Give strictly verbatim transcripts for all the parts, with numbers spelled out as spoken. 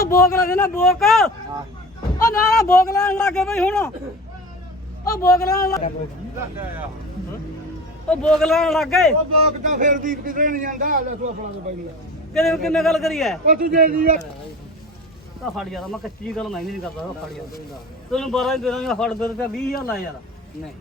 ਉਹ ਬੋਕ ਲੱਗੇ ਨਾ ਬੋਕ ਉਹ ਨਾ ਨਾ ਬੋਕ ਲੈਣ ਲੱਗੇ ਬਈ ਹੁਣ ਉਹ ਬੋਕ ਲੈਣ ਲੱਗ ਉਹ ਬੋਕ ਲੈਣ ਲੱਗ ਗਏ ਉਹ ਬੋਕ ਤਾਂ ਫੇਰ ਦੀ ਕਿਤੇ ਨਹੀਂ ਜਾਂਦਾ ਲੈ ਤੂੰ ਆਪਣਾ ਤੇ ਬਾਈ ਕਿੰਨੇ ਕਿੰਨੇ ਗੱਲ ਕਰੀ ਐ ਉਹ ਤੂੰ ਦੇ ਦੀ ਤਾਂ ਫੜ ਯਾਰ ਮੈਂ ਕੱਚੀ ਗੱਲ ਮੈਂ ਨਹੀਂ ਕਰਦਾ ਫੜ ਯਾਰ ਤੈਨੂੰ ਬਾਰਾਂ ਦੇ ਦਾਂਗਾ ਫੜ ਦੇ ਰੁਪਿਆ ਵੀਹ ਹਜ਼ਾਰ ਲਾ ਯਾਰ ਨਹੀਂ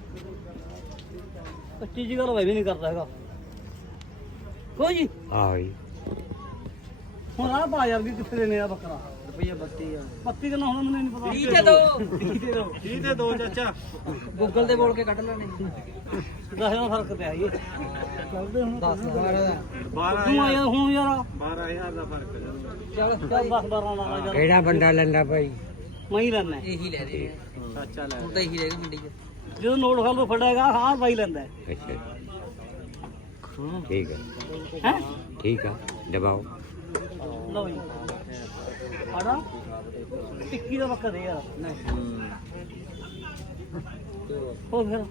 ਕੱਚੀ ਜੀ ਗੱਲ ਮੈਂ ਵੀ ਨਹੀਂ ਕਰਦਾ ਹੈਗਾ ਕੋਈ ਜੀ ਹਾਂ ਬਈ ਹੁਣ ਆ ਪਾ ਯਾਰ ਵੀ ਕਿੱਥੇ ਲੈਣੇ ਆ ਬੱਕਰਾ ਰੁਪਈਆ ਬੱਤੀ ਆ ਬੱਤੀ ਕਿੰਨਾ ਹੁਣ ਮੈਨੂੰ ਨਹੀਂ ਪਤਾ ਤੀਹ ਤੇ ਦੋ ਤੀਹ ਤੇ ਦੋ ਚਾਚਾ ਗੂਗਲ ਤੇ ਬੋਲ ਕੇ ਕੱਢ ਲੈਣੇ ਦਸ ਹਜ਼ਾਰ ਫਰਕ ਪਿਆ ਜੀ ਕਰਦੇ ਹੁਣ ਦਸ ਬਾਰਾਂ ਤੂੰ ਆ ਯਾਰ ਹੁਣ ਯਾਰ ਬਾਰਾਂ ਹਜ਼ਾਰ ਦਾ ਫਰਕ ਚੱਲ ਚੱਲ ਦਸ ਬਾਰਾਂ ਲਾ ਯਾਰ ਕਿਹੜਾ ਬੰਦਾ ਲੈਂਦਾ ਭਾਈ ਮੈਂ ਹੀ ਲੈਣਾ ਇਹੀ ਲੈ ਦੇ ਚਾਚਾ ਲੈ ਹੁਣ ਤਾਂ ਇਹੀ ਰਹੇਗਾ ਮੰਡੀ 'ਚ ਜਦੋਂ ਨੋਟ ਖਾਲੋ ਫੜੇਗਾ ਹਾਂ ਬਾਈ ਲੈਂਦਾ ਅੱਛਾ ਠੀਕ ਹੈ ਹੈ ਠੀਕ ਆ ਦਬਾਓ ਲਓ ਜੀ ਆੜਾ ਟਿੱਕੀ ਦਾ ਬੱਕਾ ਦੇ ਯਾਰ ਹੋ ਫਿਰ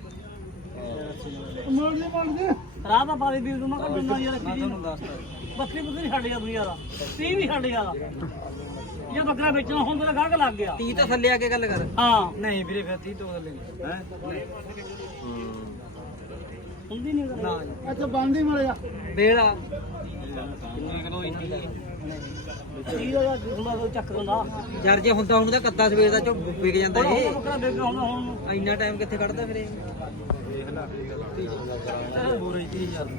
ਮੋੜ ਲੈ ਮੋੜ ਦੇ ਰਾਹ ਦਾ ਪਾਣੀ ਪੀ ਤੂੰ ਮੈਂ ਕਿਹਾ ਡੁੱਲਾ ਯਾਰ ਕੀ ਬੱਕਰੀ ਬੱਕਰੀ ਛੱਡ ਜਾ ਤੂੰ ਯਾਰ ਤੀਹ ਵੀ ਛੱਡ ਯਾਰ ਜੇ ਬੱਕਰਾ ਵੇਚਣਾ ਹੁਣ ਤੇਰਾ ਗਾਹਕ ਲੱਗ ਗਿਆ ਤੀਹ ਤਾਂ ਥੱਲੇ ਆ ਕੇ ਗੱਲ ਕਰ ਹਾਂ ਨਹੀਂ ਵੀਰੇ ਫਿਰ ਤੀਹ ਤੋਂ ਲੈ ਹੈ ਹੁੰਦੀ ਨਹੀਂ ਗੱਲ ਅੱਛਾ ਬੰਦ ਹੀ ਮੜਿਆ ਬੇੜਾ ਤੀਹ ਦਾ ਯਾਰ ਹੁੰਦਾ ਕੋਈ ਚੱਕ ਦਿੰਦਾ ਯਾਰ ਜੇ ਹੁੰਦਾ ਹੁਣ ਤਾਂ ਕੱਦਾ ਸਵੇਰ ਦਾ ਚੋ ਵਿਕ ਜਾਂਦਾ ਹੁਣ ਇਹ ਬੱਕਰਾ ਵੇਚਣਾ ਹੁੰਦਾ ਹੁਣ ਇੰਨਾ ਟਾਈਮ ਕਿੱਥੇ ਕੱਢਦਾ ਫਿਰ ਇਹ ਪੂਰੇ ਤੀਹ ਹਜ਼ਾਰ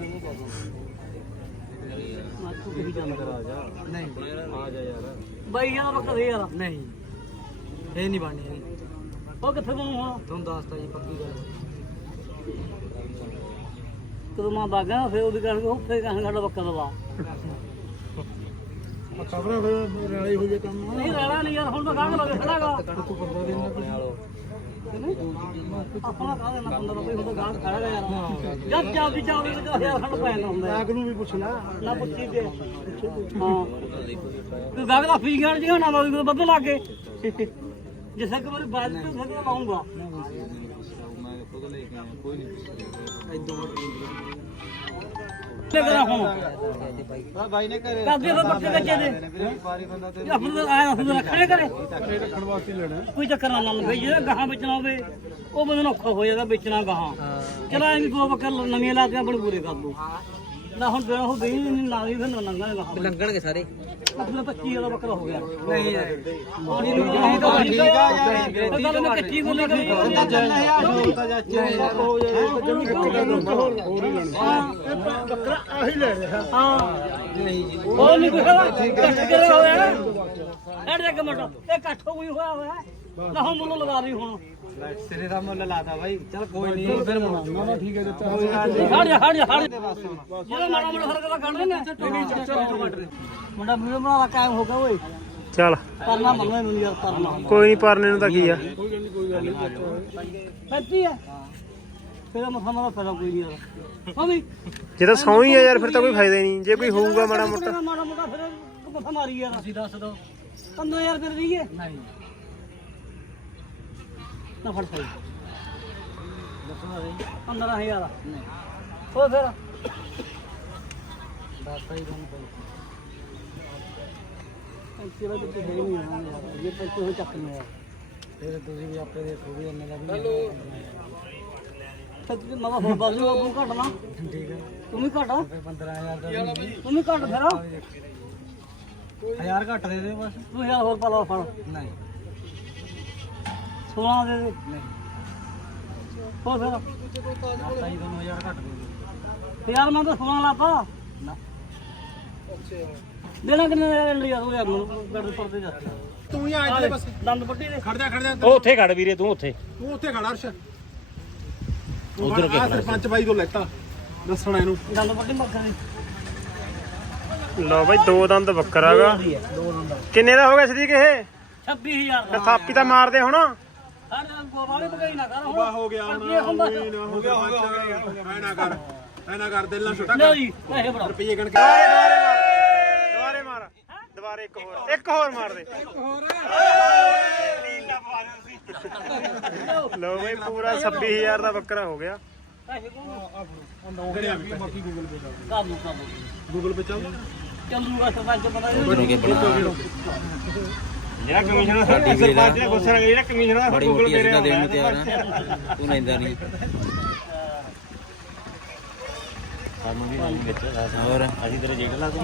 ਨਹੀਂ ਆ ਜਾ ਯਾਰ ਬਾਈ ਯਾਰ ਬੱਕਰਾ ਦੇ ਯਾਰ ਨਹੀਂ ਇਹ ਨਹੀਂ ਬਣਨੀ ਉਹ ਕਿੱਥੇ ਬਣੂ ਹੁਣ ਤੁਹਾਨੂੰ ਦੱਸਤਾ ਜੀ ਪੱਕੀ ਗੱਲ ਕਦੋਂ ਮੈਂ ਬਾਗਾ ਫਿਰ ਉਹਦੀ ਕਹਿਣ ਉਹ ਫੇਰ ਕਹਿਣ ਸਾਡਾ ਬੱਕਰਾ ਦਵਾ ਖਬਰਾਂ ਫਿਰ ਰਾਲੀ ਹੋ ਜੇ ਕੰਮ ਨਹੀਂ ਰਹਿਣਾ ਨਹੀਂ ਯਾਰ ਹੁਣ ਤਾਂ ਗਾਹਕ ਲੱਗੇ ਖੜਾਗਾ ਤੂੰ ਕਰਵਾ ਦੇ ਨਾ ਆਪਣਾ ਕਾਹ ਦੇਣਾ ਪੰਦਰਾਂ ਰੁਪਏ ਹੁਣ ਤਾਂ ਗਾਹਕ ਖੜਾ ਯਾਰ ਜਦ ਚਾਬੀ ਚਾਬੀ ਵਿੱਚ ਹਜ਼ਾਰ ਖੰਡ ਪੈ ਜਾਂਦਾ ਹੁੰਦਾ ਆਗ ਨੂੰ ਵੀ ਪੁੱਛ ਲੈ ਨਾ ਪੁੱਛੀ ਤੇ ਹਾਂ ਤੂੰ ਗਾਹਕ ਦਾ ਫੀਸ ਗਾਣ ਜਿਹਾ ਨਾ ਬਾਬੂ ਬੱਦ ਲਾ ਕੇ ਜਿਸੇ ਕਿ ਮੇਰੀ ਬਾਤ ਤੇ ਫਿਰ ਲਾਉਂਗਾ ਮੈਂ ਖੁਦ ਲੈ ਕੇ ਆਇਆ ਕੋਈ ਨਹੀਂ ਇਦੋਂ ਤੇ ਕਰਾਂ ਹੁਣ ਹਾਂ ਬਾਈ ਨੇ ਘਰੇ ਕਾਦੇ ਦਾ ਬੱਚੇ ਕੱਚੇ ਦੇ ਵਪਾਰੀ ਬੰਦਾ ਤੇ ਆਪਣੇ ਆਇਆ ਅਸੀਂ ਰੱਖਣੇ ਕਰੇ ਟੱਕਰੇ ਰੱਖਣ ਵਾਸਤੇ ਲੈਣਾ ਕੋਈ ਚੱਕਰ ਨਾ ਮੰਨ ਬਈ ਜਿਹੜਾ ਗਾਹਾਂ ਵੇਚਣਾ ਹੋਵੇ ਉਹ ਬੰਦੇ ਨੂੰ ਔਖਾ ਹੋ ਜਾਂਦਾ ਵੇਚਣਾ ਗਾਹਾਂ ਚਲਾ ਇਹ ਵੀ ਦੋ ਬੱਕਰ ਨਵੀਆਂ ਲਾਤੀਆਂ ਬੜੇ ਪੂਰੇ ਕਰ ਦੋ ਨਾ ਹੁਣ ਜਿਹੜਾ ਉਹ ਗਈ ਨਹੀਂ ਲਾ ਗਈ ਫਿਰ ਨਾ ਲੰਘਾਂਗੇ ਗਾਹਾਂ ਲੰਘਣਗੇ ਸਾਰੇ ਆਪਣਾ ਪੱਚੀ ਵਾਲਾ ਬੱਕਰਾ ਹੋ ਗਿਆ ਨਹੀਂ ਯਾਰ ਨਹੀਂ ਤਾਂ ਠੀਕ ਆ ਯਾਰ ਗੱਲ ਮੈਂ ਕੱਚੀ ਬੋਲੀ ਕਰੀ ਚੱਲ ਯਾਰ ਹੁਣ ਤਾਂ ਚਾਚੇ ਹੋ ਜਾਏ ਜਮੀ ਕੱਚੀ ਗੱਲ ਹੋਰ ਹੀ ਲੈਣਾ ਬੱਕਰਾ ਆਹੀ ਲੈ ਰਿਹਾ ਹਾਂ ਉਹ ਨਹੀਂ ਕੁਛ ਕੱਟ ਕਰਿਆ ਹੋਇਆ ਐਡ ਦੇ ਕਮਟ ਇਹ ਇਕੱਠ ਹੋਈ ਹੋਇਆ ਹੋਇਆ ਨਾ ਹੁਣ ਮੁੱਲ ਲਗਾ ਰਹੀ ਹੁਣ ਸਿਰੇ ਦਾ ਮੁੱਲ ਲਾਤਾ ਬਾਈ ਚੱਲ ਕੋਈ ਨਹੀਂ ਫਿਰ ਮਨਾਉਂਗਾ ਮੈਂ ਠੀਕ ਹੈ ਦਿੱਤਾ ਹਟ ਜਾ ਹਟ ਜਾ ਹਟ ਜਾ ਜਿਹੜਾ ਮਾੜਾ ਮਾੜਾ ਫਰਕ ਤਾਂ ਕੱਢ ਲੈਣਾ ਮੁੰਡਾ ਵੀਡੀਓ ਬਣਾ ਲਾ ਕਾਇਮ ਹੋ ਗਿਆ ਓਏ ਚੱਲ ਕਰਨਾ ਮੰਨਣਾ ਇਹਨੂੰ ਯਾਰ ਕਰਨਾ ਕੋਈ ਨਹੀਂ ਪਰਨੇ ਨੂੰ ਤਾਂ ਕੀ ਆ ਕੋਈ ਗੱਲ ਨਹੀਂ ਕੋਈ ਗੱਲ ਨਹੀਂ ਫੈਕਟਰੀ ਹੈ ਫਿਰ ਮਸਾ ਮਾਰਾ ਫਾਇਦਾ ਕੋਈ ਨਹੀਂ ਯਾਰ ਹਾਂ ਵੀ ਜੇ ਤਾਂ ਸੌਂ ਹੀ ਆ ਯਾਰ ਫਿਰ ਤਾਂ ਕੋਈ ਫਾਇਦਾ ਹੀ ਨਹੀਂ ਜੇ ਕੋਈ ਹੋਊਗਾ ਮਾੜਾ ਮੋਟਾ ਮਾੜਾ ਮੋਟਾ ਫਿਰ ਮਸਾ ਮਾਰੀ ਯਾਰ ਅਸੀਂ ਦੱਸ ਦੋ ਪੰਦਰਾਂ ਹਜ਼ਾਰ ਫਿਰ ਰਹੀਏ ਨਹੀਂ ਨਾ ਫੜ ਸਹੀ ਪੰਦਰਾਂ ਹਜ਼ਾਰ ਨਹੀਂ ਹੋ ਫਿਰ ਦੱਸਤਾ ਹੀ ਤੁਹਾਨੂੰ ਪੈਸੇ ਵਾਲੇ ਤੇ ਹੈ ਨਹੀਂ ਯਾਰ ਇਹ ਪੈਸੇ ਹੋ ਚੱਕ ਲਿਆ ਫਿਰ ਤੁਸੀਂ ਵੀ ਆਪੇ ਦੇਖੋ ਵੀ ਇੰਨੇ ਦਾ ਵੀ ਹੈਲੋ ਸੱਚ ਨਵਾਂ ਹੋਰ ਬਾਜ਼ੂ ਆਪੂ ਘਟਣਾ ਠੀਕ ਹੈ ਤੂੰ ਵੀ ਘਟਾ ਫਿਰ ਪੰਦਰਾਂ ਹਜ਼ਾਰ ਦਾ ਤੂੰ ਵੀ ਘਟ ਫਿਰ ਹਜ਼ਾਰ ਘੱਟ ਦੇ ਦਿਓ ਬਸ ਤੂੰ ਹਜ਼ਾਰ ਹੋਰ ਪਾ ਲਾ ਫੜ ਨਹੀਂ ਸੋਲਾਂ ਦੇ ਦੇ ਨਹੀਂ ਹੋ ਫਿਰ ਦੱਸਤਾ ਹੀ ਤੁਹਾਨੂੰ ਹਜ਼ਾਰ ਘੱਟ ਦੇ ਦਿਓ ਯਾਰ ਮੈਂ ਤਾਂ ਸੋਲਾਂ ਲਾਤਾ ਨਾ ਦੇਣਾ ਕਿੰਨੇ ਦਾ ਲੈ ਯਾਰ ਉਹ ਯਾਰ ਮੈਨੂੰ ਗੱਡ ਪਰਦੇ ਜਾ ਤੂੰ ਹੀ ਆ ਇੱਥੇ ਬਸ ਦੰਦ ਪੱਟੀ ਦੇ ਖੜ ਜਾ ਖੜ ਜਾ ਉਹ ਉੱਥੇ ਖੜ ਵੀਰੇ ਤੂੰ ਉੱਥੇ ਤੂੰ ਉੱਥੇ ਖੜਾ ਅਰਸ਼ ਉਧਰ ਕੇ ਸਰਪੰਚ ਬਾਈ ਤੋਂ ਲੈਤਾ ਦੱਸਣਾ ਇਹਨੂੰ ਦੰਦ ਪੱਟੀ ਮੱਖਾਂ ਦੀ ਲਓ ਬਾਈ ਦੋ ਦੰਦ ਬੱਕਰਾਗਾ ਕਿੰਨੇ ਦਾ ਹੋ ਗਿਆ ਸਦੀਕ ਇਹ ਛੱਬੀ ਹਜ਼ਾਰ ਤੇ ਥਾਪੀ ਤਾਂ ਮਾਰਦੇ ਹੁਣ ਅਰੇ ਗੋਵਾਲੇ ਬਗਾਈ ਨਾ ਕਰ ਬਾ ਹੋ ਗਿਆ ਹੁਣ ਇਹ ਹੁੰਦਾ ਹੋ ਗਿਆ ਹੋ ਗਿਆ ਐ ਨਾ ਕਰ ਐ ਨਾ ਕਰ ਦਿਲ ਨਾਲ ਛੋਟਾ ਲਓ ਕਰ ਜੀ ਪੈਸੇ ਫੜਾਓ ਰੁਪਏ ਗਣ ਕੇ ਦੁਬਾਰੇ ਮਾਰ ਦੁਬਾਰੇ ਇੱਕ ਹੋਰ ਇੱਕ ਹੋਰ ਮਾਰ ਦੇ ਲਓ ਬਾਈ ਪੂਰਾ ਛੱਬੀ ਹਜ਼ਾਰ ਦਾ ਬੱਕਰਾ ਹੋ ਗਿਆ ਪੈਸੇ ਕੋਲ ਗੜਿਆ ਬਾਕੀ ਗੂਗਲ ਪੇ ਕਰ ਲੂ ਕਰ ਲੂ ਗੂਗਲ ਪੇ ਚੱਲ ਚੱਲੂਗਾ ਸਰਪੰਚ ਪਤਾ ਬਣ ਕੇ ਬਣਾ ਜਿਹੜਾ ਕਮਿਸ਼ਨਰ ਸਰਪੰਚ ਦਾ ਗੁੱਸਾ ਲੱਗ ਜਿਹੜਾ ਕਮਿਸ਼ਨਰ ਦਾ ਬੜੀ ਗੂਗਲ ਮੋਟੀ ਪੇ ਅਸੀਂ ਤਾਂ ਦੇਣ ਨੂੰ ਤਿਆਰ ਆ ਤੂੰ ਲੈਂਦਾ ਨਹੀਂ ਸਾਨੂੰ ਵੀ ਨਹੀਂ ਵਿੱਚ ਹੋਰ ਅਸੀਂ ਤੇਰੇ ਜੇਕਰ ਲਾ ਦੂੰ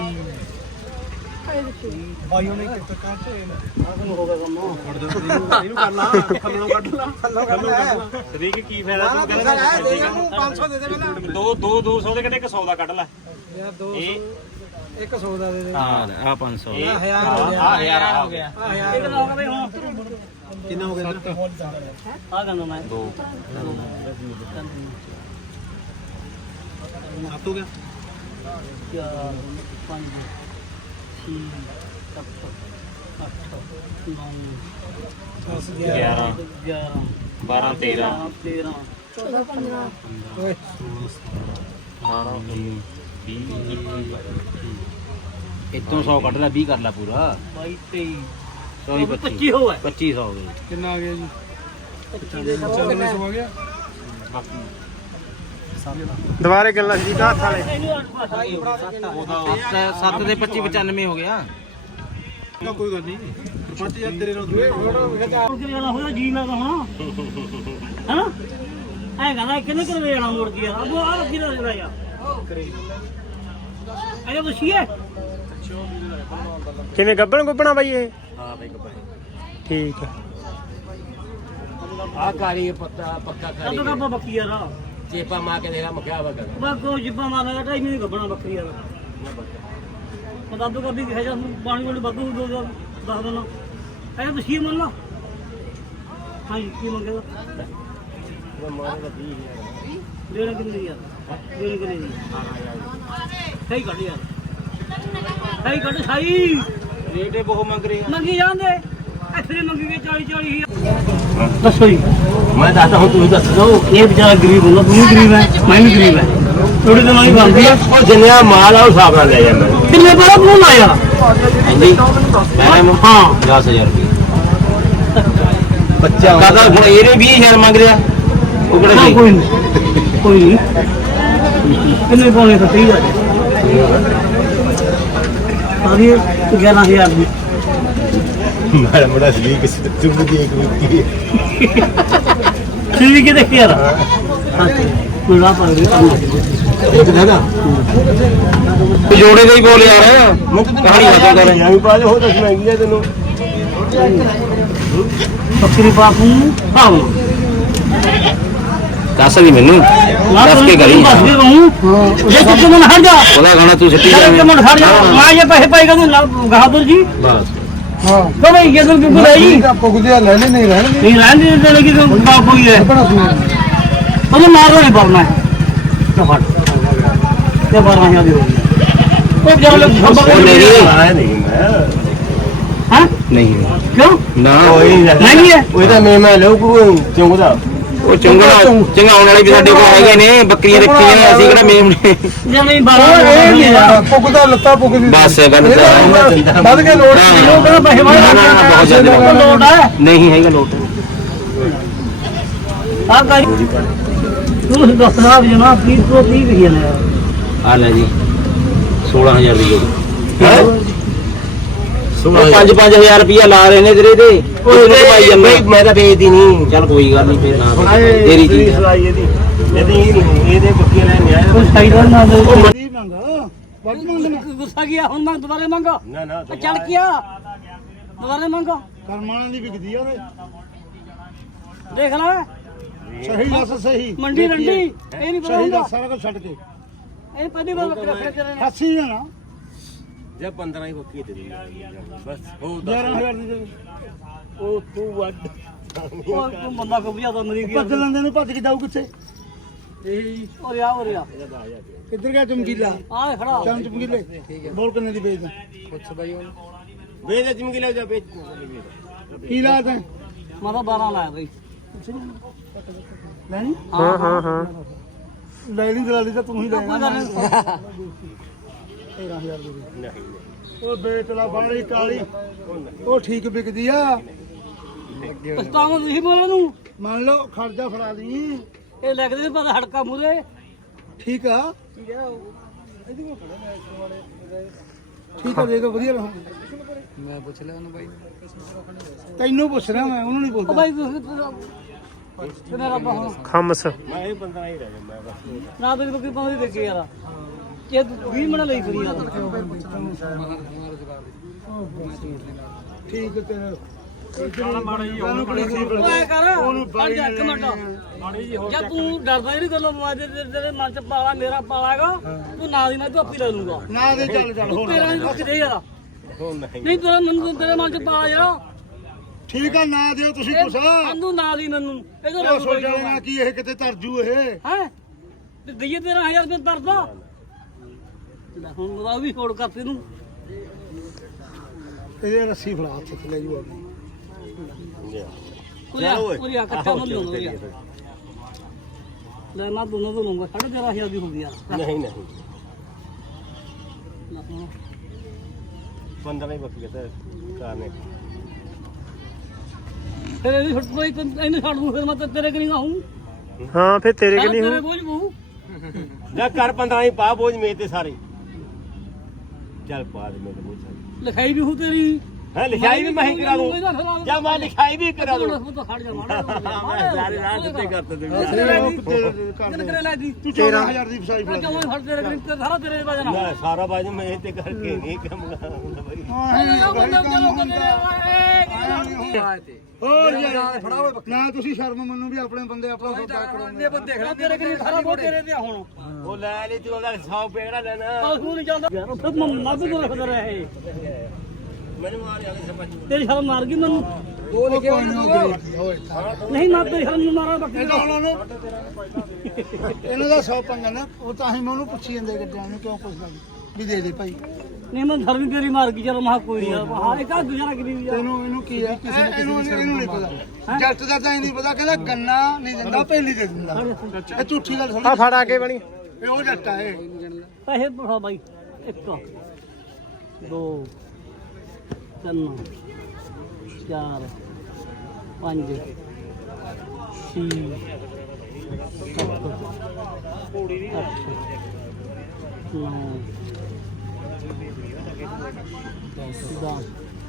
ਬਾਈ ਉਹਨੇ ਕਿੱਥੇ ਕਾਟੇ ਹੋ ਗਿਆ ਕੰਮ ਇਹਨੂੰ ਕਰਨਾ ਖੱਲਣੋਂ ਕੱਢ ਲਾ ਖੱਲਣੋਂ ਕੱਢ ਲਾ ਸਰੀਕ ਕੀ ਫਾਇਦਾ ਤੂੰ ਕਹਿੰਦਾ ਦੇ ਇਹਨੂੰ ਪੰਜ ਸੌ ਦੇ ਦੇ ਪਹਿਲਾਂ ਦੋ ਦੋ ਦੋ ਸੌ ਦੇ ਕਿਤੇ ਇੱਕ ਸੌ ਦਾ ਕੱਢ ਲੈ ਯਾਰ ਦੋ ਇਹ ਇੱਕ ਸੌ ਦਾ ਦੇ ਦੇ ਹਾਂ ਆ ਪੰਜ ਸੌ ਇਹ ਹਜ਼ਾਰ ਹੋ ਗਿਆ ਆ ਯਾਰ ਆ ਗਿਆ ਆ ਯਾਰ ਕਿੰਨਾ ਹੋ ਗਿਆ ਬਈ ਹੁਣ ਕਿੰਨਾ ਹੋ ਗਿਆ ਆ ਕਹਿੰਦਾ ਮੈਂ ਦੋ ਸੱਤ ਹੋ ਗਿਆ ਚਾਰ ਪੰਜ ਛੇ ਸੱਤ ਅੱਠ ਨੌ ਦਸ ਗਿਆਰਾਂ ਗਿਆਰਾਂ ਬਾਰਾਂ ਤੇਰਾਂ ਤੇਰਾਂ ਓਏ ਇਤੋਂ ਸੌ ਕੱਢ ਲੈ ਵੀਹ ਕਰ ਲੈ ਪੂਰਾ ਬਾਈ ਤੇਈ ਸੌ ਹੀ ਪੱਚੀ ਪੱਚੀ ਹੋ ਹੈ ਪੱਚੀ ਸੌ ਗਏ ਕਿੰਨਾ ਆ ਗਿਆ ਜੀ ਪੱਚੀ ਦੇ ਚੌਵੀ ਸੌ ਆ ਗਿਆ ਦੁਬਾਰੇ ਗੱਲਾਂ ਸੀ ਹੱਥ ਵਾਲੇ ਇਹਨੂੰ ਅੱਠ ਪਾਸਾ ਸੱਤ ਦੇ ਪੱਚੀ ਪਚਾਨਵੇਂ ਹੋ ਗਿਆ ਕੋਈ ਗੱਲ ਨਹੀਂ ਪੰਜ ਹਜ਼ਾਰ ਤੇਰੇ ਨਾਲ ਦੂਏ ਕਿਹਨੇ ਵਾਲਾ ਹੋਇਆ ਜੀ ਨਾ ਤਾਂ ਹੁਣ ਹੈਨਾ ਐ ਕਹਿੰਦਾ ਕਿਹਨੇ ਕਿਹਨੇ ਜਾਣਾ ਮੋੜ ਕੇ ਯਾਰ ਅਬੋ ਆ ਕਿਹਦਾ ਜਿਹੜਾ ਯਾਰ ਅਰੇ ਬਸੀਏ ਕਿਵੇਂ ਗੱਬਣ ਗੁੱਬਣਾ ਬਾਈ ਇਹ ਹਾਂ ਬਈ ਕੱਪੜੇ ਠੀਕ ਹੈ ਆ ਕਾਰੀ ਪੱਤਾ ਪੱਕਾ ਕਦੋਂ ਕੱਪਾ ਬੱਕੀ ਯਾਰ ਚੇਪਾ ਮਾ ਕੇ ਦੇਗਾ ਮਖਿਆ ਵਾ ਕਰ ਬਾ ਕੋ ਜਿੱਪਾ ਮਾਰਨਾ ਢਾਈ ਮਹੀਨੇ ਗੱਬਣਾ ਬੱਕਰੀ ਯਾਰ ਪਤਾ ਤੋ ਕਦੀ ਹੈ ਜਾਂ ਪਾਣੀ ਵਾਲੀ ਬਾਦੂ ਦੋ ਦੋ ਦਸ ਦਿਨ ਐ ਬਸੀਏ ਮੰਨ ਲਾ ਹਾਂਜੀ ਕੀ ਮੰਗੇਗਾ ਦੇਣਾ ਕਿੰਨੇ ਯਾਰ ਦੇਣਾ ਕਿੰਨੇ ਦੀ ਸਹੀ ਕੱਢ ਯਾਰ ਸਹੀ ਕੱਢ ਸਹੀ ਰੇਟ ਬਹੁਤ ਮੰਗ ਰਹੀ ਮੰਗੀ ਜਾਂਦੇ ਇੱਥੇ ਮੰਗੀ ਗਏ ਚਾਲੀ ਚਾਲੀ ਹਜ਼ਾਰ ਦੱਸੋ ਜੀ ਮੈਂ ਦੱਸਦਾ ਹੁਣ ਤੁਸੀਂ ਦੱਸ ਦੋ ਇਹ ਵਿਚਾਰਾ ਗਰੀਬ ਹੁੰਦਾ ਤੂੰ ਵੀ ਗਰੀਬ ਹੈ ਮੈਂ ਵੀ ਗਰੀਬ ਹੈ ਥੋੜੀ ਦਿਨ ਵਾਲੀ ਬਣਦੀ ਹੈ ਉਹ ਜਿੰਨਾ ਮਾਲ ਆ ਉਹ ਹਿਸਾਬ ਨਾਲ ਲੈ ਜਾਂਦਾ ਕਿੰਨੇ ਬੜਾ ਤੂੰ ਲਾਇਆ ਹਾਂਜੀ ਮੈਂ ਹਾਂ ਦਸ ਹਜ਼ਾਰ ਰੁਪਏ ਬੱਚਾ ਦਾਦਾ ਹੁਣ ਇਹਨੇ ਵੀਹ ਹਜ਼ਾਰ ਮੰਗ ਰਿਹਾ ਉਹ ਕਿਹੜਾ ਹਾਂ, ਨਹੀਂ ਕੋਈ ਨਹੀਂ ਕੋਈ ਨਹੀਂ ਕਿੰਨੇ ਪਾਉਣੇ ਤਾਂ ਸਹੀ ਗੱਲ ਆਦੀ ਗਿਆਰਾਂ ਹਜ਼ਾਰ ਦੀ ਮਾੜਾ ਮੋੜਾ ਸੀ ਕਿਸੇ ਤੇ ਚੁੰਮ ਦੀ ਇੱਕ ਵਿਕੀ ਸੀ ਕਿ ਦੇਖ ਯਾਰ ਹਾਂ ਮੇਰਾ ਪਰ ਇੱਕ ਦਾਦਾ ਜੋੜੇ ਦਾ ਹੀ ਬੋਲ ਯਾਰ ਮੁੱਕ ਕਹਾਣੀ ਖਤਮ ਕਰ ਵੀ ਪਾ ਦੇ ਹੋ ਤਾਂ ਮਹਿੰਗੀ ਆ ਤੈਨੂੰ ਬੱਕਰੀ ਬਾਪੂ ਆਉ ਦੱਸ ਵੀ ਮੈਨੂੰ ਦੱਸ ਕੇ ਕਰੀ ਬਸ ਵੀ ਰਹੂੰ ਇਹ ਕਿੱਥੇ ਮਨ ਹਟ ਜਾ ਉਹਦਾ ਗਾਣਾ ਤੂੰ ਸਿੱਟੀ ਯਾਰ ਕਿ ਮਨ ਹਟ ਜਾ ਮੈਂ ਇਹ ਪੈਸੇ ਪਾਏਗਾ ਤੂੰ ਬਹਾਦਰ ਜੀ ਬਸ ਹਾਂ ਕੋ ਭਾਈ ਇਹ ਤਾਂ ਕਿਉਂ ਰਹੀ ਪੁੱਗਦੇ ਲੈ ਲੈ ਨਹੀਂ ਰਹਿਣਗੇ ਨਹੀਂ ਰਹਿਣ ਦੇ ਲੇਕਿਨ ਤੂੰ ਬਾਪੂ ਹੀ ਹੈ ਬੜਾ ਸੁਣਾ ਉਹਨੂੰ ਮਾਰੋ ਨਹੀਂ ਪਾਉਣਾ ਹੈ ਤੇ ਫੜ ਤੇ ਬਾਰਾਂ ਹਜ਼ਾਰ ਦੀ ਹੋ ਗਈ ਉਹ ਜਰ ਲੋਕ ਉਹ ਨਹੀਂ ਨਹੀਂ ਮੈਂ ਹਾਂ ਨਹੀਂ ਕਿਉਂ ਨਾ ਨਹੀਂ ਹੈ ਉਹ ਤਾਂ ਮੈਂ ਮੈਂ ਲਊ ਕੋ ਚੁੰਗਦਾ ਉਹ ਚੰਗਾ ਚੰਗਾਉਣ ਵਾਲੇ ਵੀ ਸਾਡੇ ਕੋਲ ਹੈਗੇ ਨੇ ਬੱਕਰੀਆਂ ਰੱਖੀਆਂ ਨੇ ਅਸੀਂ ਕਿਹੜਾ ਮੇਮ ਨੇ ਜਮੀ ਬਾਰਾਂ ਹਜ਼ਾਰ ਦੀ ਹੈ ਪੁੱਗਦਾ ਲੱਤਾਂ ਪੁੱਗਦੀ ਬਸ ਗੱਲ ਤਾਂ ਵੱਧ ਕੇ ਲੋੜ ਉਹ ਕਹਿੰਦਾ ਪੈਸੇ ਵਾਲੇ ਨਾ, ਨਾ, ਨਾ, ਬਹੁਤ ਜ਼ਿਆਦਾ। ਲੋਟ ਹੈ ਨਹੀਂ ਹੈਗਾ ਲੋਟ ਆ ਗਾਈ ਤੂੰ ਦੱਸ ਨਾ ਜਨਾ ਤੀਹ ਤੋਂ ਤੀਹ ਵੀ ਨੇ ਆ ਲੈ ਜੀ ਸੋਲਾਂ ਹਜ਼ਾਰ ਦੀ ਜੋੜੀ ਹੈ ਪੰਜ ਪੰਜ ਹਜ਼ਾਰ ਰੁਪਇਆ ਲਾ ਰਹੇ ਨੇ ਤੇਰੇ ਤੇ ਉਹ ਭਾਈ ਜਾਂਦਾ ਮੈਂ ਤਾਂ ਵੇਚਦੀ ਨਹੀਂ ਚੱਲ ਕੋਈ ਗੱਲ ਨਹੀਂ ਫੇਰ ਨਾ ਤੇਰੀ ਚੀਜ਼ ਆ। ਸਲਾਈ ਇਹਦੀ ਇਹਦੀ ਇਹ ਨਹੀਂ ਇਹਦੇ ਬੱਕੀਆਂ ਲੈਣ ਆਇਆ ਕੋਈ ਸਾਈਡ ਨਾ ਦੇ ਕੀ ਮੰਗਾ ਵੱਧ ਮੰਗਣਾ ਗੁੱਸਾ ਗਿਆ ਹੁਣ ਮੈਂ ਦੁਬਾਰੇ ਮੰਗਾ ਨਾ ਨਾ ਚੜ ਗਿਆ ਦੁਬਾਰੇ ਮੰਗਾ ਕਰਮਾਲਾਂ ਦੀ ਵਿਕਦੀ ਆ ਉਹਦੇ ਦੇਖ ਲੈ ਸਹੀ ਦੱਸ ਸਹੀ ਮੰਡੀ ਰੰਡੀ ਇਹ ਨਹੀਂ ਪਤਾ ਸਹੀ ਹੁੰਦਾ ਦੱਸ ਸਾਰਾ ਕੁਝ ਛੱਡ ਕੇ ਇਹ ਪਹਿਲੀ ਵਾਰ ਬੱਕਰਾ ਫੜ ਕੇ ਨੇ ਅੱਸੀ ਆ ਨਾ ਜੇ ਪੰਦਰਾਂ ਹੀ ਬੱਕੀ ਦੇ ਦੇ ਬਸ ਉਹ ਗਿਆਰਾਂ ਹਜ਼ਾਰ ਦੀ ਦੇ। ਉਹ ਤੂੰ ਵੱਡ ਉਹ ਤੂੰ ਬੰਦਾ ਕੋ ਬੁਝਾ ਤਾਂ ਮਰੀ ਗਿਆ ਭੱਜ ਲੈਂਦੇ ਨੂੰ ਭੱਜ ਕੇ ਜਾਊ ਕਿੱਥੇ ਇਹ ਔਰ ਆ ਔਰ ਆ ਕਿੱਧਰ ਗਿਆ ਚਮਕੀਲਾ ਆ ਖੜਾ ਚਮ ਚਮਕੀਲੇ ਬੋਲ ਕਿੰਨੇ ਦੀ ਵੇਚਦਾ ਵੇਚ ਜਿੰਗੀ ਲੈ ਜਾ ਵੇਚ ਕੀ ਲਾਤ ਹੈ ਮੈਂ ਤਾਂ ਬਾਰਾਂ ਲਾਇਆ ਬਈ ਲੈਣੀ ਹਾਂ ਹਾਂ ਹਾਂ ਲੈ ਲਈ ਦਲਾਲੀ ਤਾਂ ਤੂੰ ਹੀ ਕੋਈ ਗੱਲ ਲੈਣਾ ਨਹੀਂ ਤੇਰਾਂ ਹਜ਼ਾਰ ਦੀ ਦੇ। ਉਹ ਵੇਚ ਲਾ ਬਾੜੀ ਕਾਲੀ ਉਹ ਠੀਕ ਵਿਕਦੀ ਆ ਪਛਤਾਵਾ ਤੁਸੀਂ ਬੋਲੇ ਨੂੰ ਮੰਨ ਲਓ ਖਰਚਾ ਫੜਾ ਦੀ ਇਹ ਲੱਗਦੇ ਨੇ ਪਤਾ ਹੜਕਾ ਮੂਰੇ ਠੀਕ ਆ ਠੀਕ ਹੈ ਦੇਖ ਵਧੀਆ ਰਹੋ ਮੈਂ ਪੁੱਛ ਲਿਆ ਉਹਨੂੰ ਬਾਈ ਤੈਨੂੰ ਪੁੱਛ ਰਿਹਾ ਮੈਂ ਉਹਨੂੰ ਨਹੀਂ ਉਹ ਪੁੱਛਦਾ ਬਾਈ ਤੁਸੀਂ ਕਿੰਨੇ ਰੱਬਾ ਹੁਣ ਖਮਸ ਮੈਂ ਇਹ ਪੰਦਰਾਂ ਹੀ ਰਹਿ ਜਾਂਦਾ ਬਸ ਨਾ ਤੇਰੀ ਬੱਕਰੀ ਪੰਜ ਦੇ ਕੇ ਯਾਰ ਕਿ ਵੀਹ ਮਿੰਟ ਲਈ ਫਰੀ ਯਾਰ ਠੀਕ ਹੈ ਤੇਰਾ ਓਏ ਕਰ ਪੜ ਜਾ ਇੱਕ ਮਿੰਟ ਜਾਂ ਤੂੰ ਡਰਦਾ ਨਹੀਂ ਗੱਲੋਂ ਮੈਂ ਤੇਰੇ ਤੇਰੇ ਮਨ ਚ ਪਾਲਾ ਮੇਰਾ ਪਾਲਾ ਹੈਗਾ ਤੂੰ ਨਾਲ ਹੀ ਮੈਂ ਤੂੰ ਆਪੀ ਲੈ ਲੂੰਗਾ ਨਾ ਦੇ ਚੱਲ ਚੱਲ ਹੋਰ ਤੇਰਾ ਨਹੀਂ ਕਿਤੇ ਯਾਰ ਹੁਣ ਨਹੀਂ ਨਹੀਂ ਤੇਰਾ ਮੈਨੂੰ ਤੇਰੇ ਮਨ ਚ ਪਾਲਾ ਯਾਰ ਠੀਕ ਆ ਨਾ ਦਿਓ ਤੁਸੀਂ ਕੁਛ ਸਾਨੂੰ ਨਾਲ ਹੀ ਮੈਨੂੰ ਇਹਦਾ ਉਹ ਸੋਚ ਲੈਣਾ ਕੀ ਇਹ ਕਿਤੇ ਤਰਜੂ ਇਹ ਹੈ ਤੇ ਦਈਏ ਤੇਰਾ ਹਜ਼ਾਰ ਰੁਪਏ ਤਰਦਾ ਲੈ ਹੁਣ ਉਹਦਾ ਵੀ ਛੋੜ ਕਰਤੀ ਨੂੰ ਇਹਦੇ ਰੱਸੀ ਫੜਾ ਹੱਥ ਤੇ ਲੈ ਜੂ ਆਪਣੀ ਪੂਰੀਆ ਪੂਰੀਆ ਕੱਟਾ ਮੁੱਲ ਲੂੰਗਾ ਯਾਰ ਲੈ ਨਾ ਦੋਨੋਂ ਤੋਂ ਲੂੰਗਾ ਸਾਢੇ ਤੇਰਾਂ ਹਜ਼ਾਰ ਦੀ ਹੁੰਦੀ ਯਾਰ ਨਹੀਂ ਨਹੀਂ ਲੈ ਹੁਣ ਪੰਦਰਾਂ ਹੀ ਬੱਕਰੀ ਤੇ ਕਾਰਨੇ ਫਿਰ ਇਹਦੀ ਛੁੱਟ ਕੋਈ ਇਹਨੂੰ ਛੱਡ ਦੂੰ ਫਿਰ ਮੈਂ ਤਾਂ ਤੇਰੇ ਕਰੀ ਨਾ ਹੂੰ ਹਾਂ ਫਿਰ ਤੇਰੇ ਕਿ ਨਹੀਂ ਤੇਰੇ ਹੋ ਬੋਝ ਬੂ ਜਾ ਕਰ ਪੰਦਰਾਂ ਹੀ ਪਾ ਬੋਝ ਮੇ ਤੇ ਸਾਰੇ ਚੱਲ ਪਾ ਦੇ ਮੇਰੇ ਬੋਝ ਲਿਖਾਈ ਵੀ ਹੂ ਤੇਰੀ ਹੈ ਲਿਖਾਈ ਵੀ ਮੈਂ ਹੀ ਕਰਾ ਦੂੰ ਜਾਂ ਮੈਂ ਲਿਖਾਈ ਵੀ ਕਰਾ ਦੂੰ ਉਹ ਤਾਂ ਖੜ ਜਾ ਮਾੜਾ ਮੈਂ ਸਾਰੇ ਰਾਹ ਦਿੱਤੇ ਕਰ ਤੇ ਕਿੰਨੇ ਕਰੇ ਲੈ ਦੀ ਤੂੰ ਚੌਦਾਂ ਹਜ਼ਾਰ ਦੀ ਫਸਾਈ ਫੜਾ ਕਿਉਂ ਫੜ ਤੇਰੇ ਕਰੀ ਤੇ ਸਾਰਾ ਤੇਰੇ ਵਜਨ ਆ ਮੈਂ ਸਾਰਾ ਬਾਜ ਮੈਂ ਤੇ ਕਰਕੇ ਨਹੀਂ ਕੰਮ ਕਰਾਂਗਾ ਬਾਈ ਹੋਰ ਯਾਰ ਨਾ ਤੁਸੀਂ ਸ਼ਰਮ ਮੰਨੋ ਵੀ ਆਪਣੇ ਬੰਦੇ ਆਪਣਾ ਸੌਦਾ ਕਰਾਉਂਦੇ ਤੇਰੇ ਕਰੀ ਸਾਰਾ ਬਹੁਤ ਤੇਰੇ ਤੇ ਆ ਹੁਣ ਉਹ ਲੈ ਲਈ ਤੂੰ ਉਹਦਾ ਸੌ ਪੇੜਾ ਲੈਣਾ ਆਹ ਹੁਣ ਨਹੀਂ ਚੱਲਦਾ ਯਾਰ ਉੱਥੇ ਮੰਮਾ ਵੀ ਤੋਂ ਰੱਖਦਾ ਰਿਹਾ ਇਹ ਮੈਨੂੰ ਮਾਰ ਆ ਸਰਪੰਚ ਤੇਰੀ ਸ਼ਰਮ ਮਾਰ ਗਈ ਮੈਨੂੰ ਉਹ ਲਿਖੇ ਹੋਏ ਨਹੀਂ ਨਾ ਤੇਰੀ ਸ਼ਰਮ ਨੂੰ ਮਾਰਾ ਬੱਕਰੀ ਦਾ ਇਹਨਾਂ ਨੂੰ ਇਹਨਾਂ ਦਾ ਸੌ ਪੰਗਾ ਨਾ ਉਹ ਤਾਂ ਹੀ ਮੈਂ ਉਹਨੂੰ ਪੁੱਛੀ ਜਾਂਦੇ ਗੱਡਿਆਂ ਨੂੰ ਕਿਉਂ ਪੁੱਛਦਾ ਵੀ ਦੇ ਦੇ ਭਾਈ ਨਹੀਂ ਮੈਂ ਧਰਮੀ ਤੇਰੀ ਮਾਰ ਗਈ ਚਲੋ ਮਹਾ ਕੋਈ ਨਹੀਂ ਹਾਂ ਇਹ ਕਾ ਗੁਜ਼ਾਰਾ ਕਰੀ ਯਾਰ ਤੈਨੂੰ ਇਹਨੂੰ ਕੀ ਹੈ ਕਿਸੇ ਨੂੰ ਇਹਨੂੰ ਨਹੀਂ ਪਤਾ ਜੱਟ ਦਾ ਤਾਂ ਹੀ ਨਹੀਂ ਪਤਾ ਕਹਿੰਦਾ ਗੰਨਾ ਨਹੀਂ ਦਿੰਦਾ ਪਹਿਲੀ ਦੇ ਦਿੰਦਾ ਇਹ ਝੂਠੀ ਗੱਲ ਆ ਥੋੜੀ ਫੜ ਆ ਕੇ ਬਣੀ ਇਹ ਉਹ ਜੱਟ ਆ ਇਹ ਪੈਸੇ ਪਠਾ ਬਾਈ ਇੱਕ ਦੋ ਤਿੰਨ ਚਾਰ ਪੰਜ ਛੇ ਸੱਤ ਅੱਠ ਨੌ ਦਸ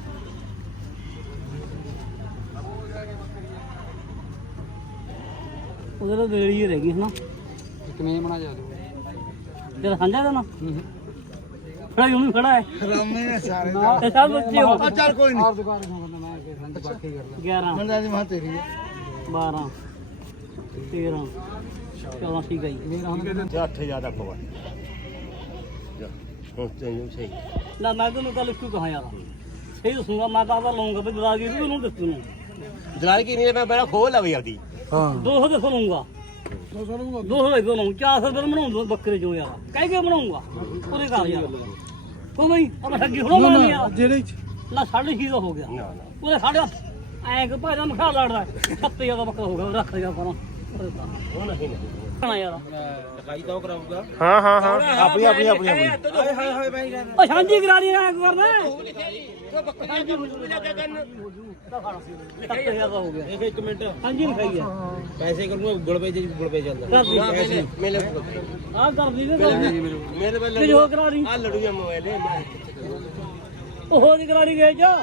ਉਹਦੇ ਤਾਂ ਦੇੜੀ ਹੀ ਰਹਿ ਗਈ ਹਨਾ ਕਿਵੇਂ ਬਣਾ ਜਾ ਦੋ ਜਦ ਹੰਝਾ ਦਾ ਨਾ ਖੜਾ ਯੂੰ ਖੜਾ ਹੈ ਰਾਮੇ ਨੇ ਸਾਰੇ ਇਹ ਸਭ ਬੱਚੇ ਹੋ ਆ ਚੱਲ ਕੋਈ ਨਹੀਂ ਆਪ ਦੁਕਾਨ ਨੂੰ ਮੈਂ ਕਿ ਸੰਦ ਬਾਕੀ ਕਰ ਲੈ ਗਿਆਰਾਂ ਮੰਦਾ ਦੀ ਮਾਂ ਤੇਰੀ ਹੈ ਬਾਰਾਂ ਤੇਰਾਂ ਚੌਦਾਂ ਠੀਕ ਹੈ ਜੀ ਮੇਰਾ ਹੁਣ ਤੇ ਅੱਠ ਹਜ਼ਾਰ ਦਾ ਪਵਾ ਜਾ ਹੁਣ ਤੈਨੂੰ ਸਹੀ ਨਾ ਮੈਂ ਤੈਨੂੰ ਕੱਲ ਕਿਉਂ ਕਹਾਂ ਯਾਰ ਸਹੀ ਦੱਸੂਗਾ ਮੈਂ ਤਾਂ ਆਦਾ ਲਊਂਗਾ ਵੀ ਦਰਾ ਗਈ ਤੂੰ ਦੱਸ ਤੂੰ ਦਲਾਲ ਕੀ ਨਹੀਂ ਮੈਂ ਬੜਾ ਖੋਲ ਲਵੇ ਆਪਦੀ ਹਾਂ ਦੋ ਸੌ ਦੇ ਲਊਂਗਾ ਦੋ ਸੌ ਨੂੰ ਦੋ ਸੌ ਦੇ ਲਊਂ ਚਾਰ ਸੌ ਰੁਪਏ ਬਣਾਉਂਦਾ ਬੱਕਰੇ ਜੋ ਯਾਰ ਕਹਿ ਕੇ ਬਣਾਉਂਗਾ ਉਹਦੇ ਘਰ ਯਾਰ ਕੋ ਬਈ ਆਪਾਂ ਠੱਗੀ ਥੋੜਾ ਮਾਰਨੀ ਯਾਰ ਜਿਹੜੇ ਨਾ ਸਾਢੇ ਛੇ ਦਾ ਹੋ ਗਿਆ ਨਾ ਨਾ ਉਹਦੇ ਸਾਢੇ ਐਂ ਕਿ ਭਾਈ ਦਾ ਮਖਾ ਲੜਦਾ ਛੱਤੇ ਜਿਆਦਾ ਬੱਕਰਾ ਹੋ ਗਿਆ ਰੱਖ ਜਾ ਪਰਾਂ ਉਹ ਨਹੀਂ ਨਹੀਂ ਕਹਣਾ ਯਾਰ ਲਿਖਾਈ ਤਾਂ ਕਰਾਊਗਾ ਹਾਂ ਹਾਂ ਹਾਂ ਆਪਣੀ ਆਪਣੀ ਆਪਣੀ ਹਾਏ ਹਾਏ ਹਾਏ ਬਾਈ ਉਹ ਸਾਂਝੀ ਕਰਾਣੀ ਐ ਕਰਨਾ ਉਹ ਬੱਕਰੀ ਦੀ ਮਜ਼ਦੂਰੀ ਲੱਗਾ ਕਰਨ ਸੱਤ ਹਜ਼ਾਰ ਦਾ ਹੋ ਗਿਆ ਇਹ ਇੱਕ ਮਿੰਟ ਸਾਂਝੀ ਲਿਖਾਈ ਆ ਪੈਸੇ ਕਰੂੰਗਾ ਗੂਗਲ ਪੇ ਤੇ ਗੂਗਲ ਪੇ ਚੱਲਦਾ ਕਰ ਦੀ ਮੇਰੇ ਮੇਰੇ ਆਹ ਕਰ ਦੀ ਤੇ ਕਰ ਦੀ ਮੇਰੇ ਵੱਲ ਤੇ ਜੋ ਕਰਾ ਦੀ ਆ ਲੜੂਗਾ ਮੋਬਾਈਲ ਹੈ ਉਹ ਹੋ ਦੀ ਕਰਾਣੀ ਗਏ ਜਾ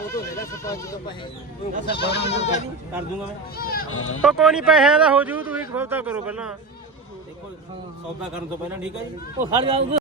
ਕਰ ਦੂੰਗਾ ਮੈਂ ਉਹ ਕੋਈ ਨਹੀਂ ਪੈਸਿਆਂ ਦਾ ਹੋ ਜੂ ਤੁਸੀਂ ਸੌਦਾ ਕਰੋ ਪਹਿਲਾਂ ਦੇਖੋ ਸੌਦਾ ਕਰਨ ਤੋਂ ਪਹਿਲਾਂ ਠੀਕ ਹੈ ਜੀ ਉਹ ਖੜ ਜਾ